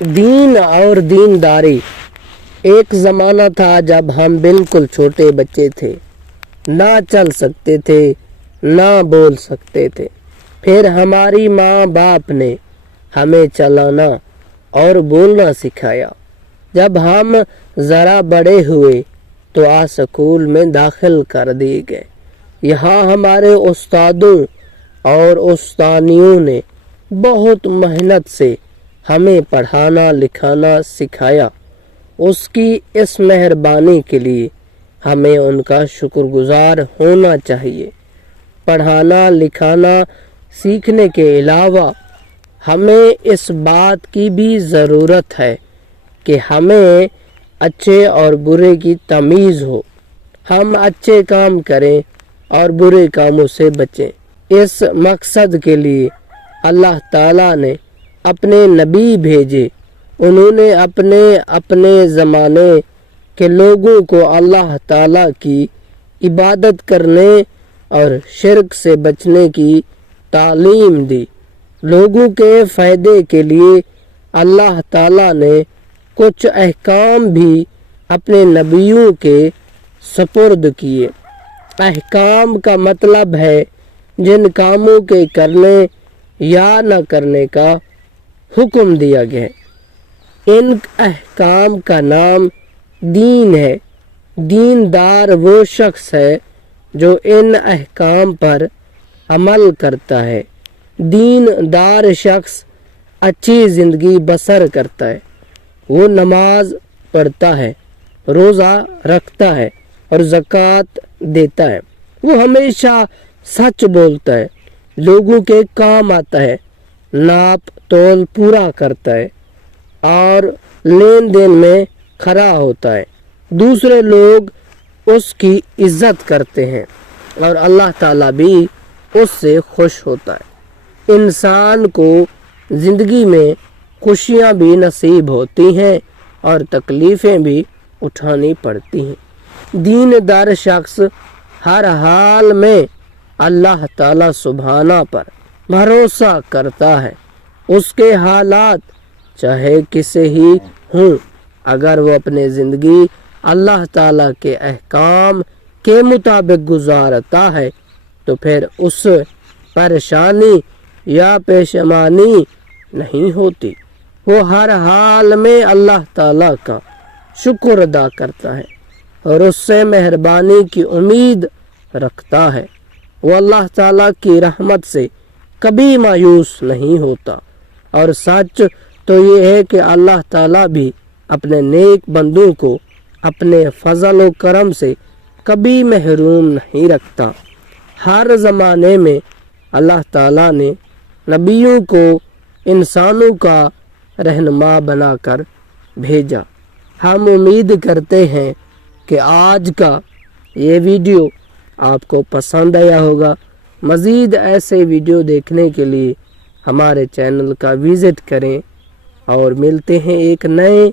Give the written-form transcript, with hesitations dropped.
دین اور دینداری۔ ایک زمانہ تھا جب ہم بالکل چھوٹے بچے تھے، نہ چل سکتے تھے نہ بول سکتے تھے۔ پھر ہماری ماں باپ نے ہمیں چلانا اور بولنا سکھایا۔ جب ہم ذرا بڑے ہوئے تو اسکول میں داخل کر دیے گئے۔ یہاں ہمارے استادوں اور استانیوں نے بہت محنت سے ہمیں پڑھانا لکھانا سکھایا۔ اس کی اس مہربانی کے لیے ہمیں ان کا شکر گزار ہونا چاہیے۔ پڑھانا لکھانا سیکھنے کے علاوہ ہمیں اس بات کی بھی ضرورت ہے کہ ہمیں اچھے اور برے کی تمیز ہو۔ ہم اچھے کام کریں اور برے کاموں سے بچیں۔ اس مقصد کے لیے اللہ تعالیٰ نے اپنے نبی بھیجے۔ انہوں نے اپنے زمانے کے لوگوں کو اللہ تعالیٰ کی عبادت کرنے اور شرک سے بچنے کی تعلیم دی۔ لوگوں کے فائدے کے لیے اللہ تعالیٰ نے کچھ احکام بھی اپنے نبیوں کے سپرد کیے۔ احکام کا مطلب ہے جن کاموں کے کرنے یا نہ کرنے کا حکم دیا گیا۔ ان احکام کا نام دین ہے۔ دیندار وہ شخص ہے جو ان احکام پر عمل کرتا ہے۔ دیندار شخص اچھی زندگی بسر کرتا ہے۔ وہ نماز پڑھتا ہے، روزہ رکھتا ہے اور زکوٰۃ دیتا ہے۔ وہ ہمیشہ سچ بولتا ہے، لوگوں کے کام آتا ہے، ناپ تول پورا کرتا ہے اور لین دین میں کھرا ہوتا ہے۔ دوسرے لوگ اس کی عزت کرتے ہیں اور اللہ تعالیٰ بھی اس سے خوش ہوتا ہے۔ انسان کو زندگی میں خوشیاں بھی نصیب ہوتی ہیں اور تکلیفیں بھی اٹھانی پڑتی ہیں۔ دیندار شخص ہر حال میں اللہ تعالیٰ سبحانہ پر بھروسہ کرتا ہے۔ اس کے حالات چاہے کیسے ہی ہوں، اگر وہ اپنی زندگی اللہ تعالیٰ کے احکام کے مطابق گزارتا ہے تو پھر اس پریشانی یا پشیمانی نہیں ہوتی۔ وہ ہر حال میں اللہ تعالیٰ کا شکر ادا کرتا ہے اور اس سے مہربانی کی امید رکھتا ہے۔ وہ اللہ تعالیٰ کی رحمت سے کبھی مایوس نہیں ہوتا۔ اور سچ تو یہ ہے کہ اللہ تعالیٰ بھی اپنے نیک بندوں کو اپنے فضل و کرم سے کبھی محروم نہیں رکھتا۔ ہر زمانے میں اللہ تعالیٰ نے نبیوں کو انسانوں کا رہنما بنا کر بھیجا۔ ہم امید کرتے ہیں کہ آج کا یہ ویڈیو آپ کو پسند آیا ہوگا۔ مزید ایسے ویڈیو دیکھنے کے لیے ہمارے چینل کا وزٹ کریں اور ملتے ہیں ایک نئے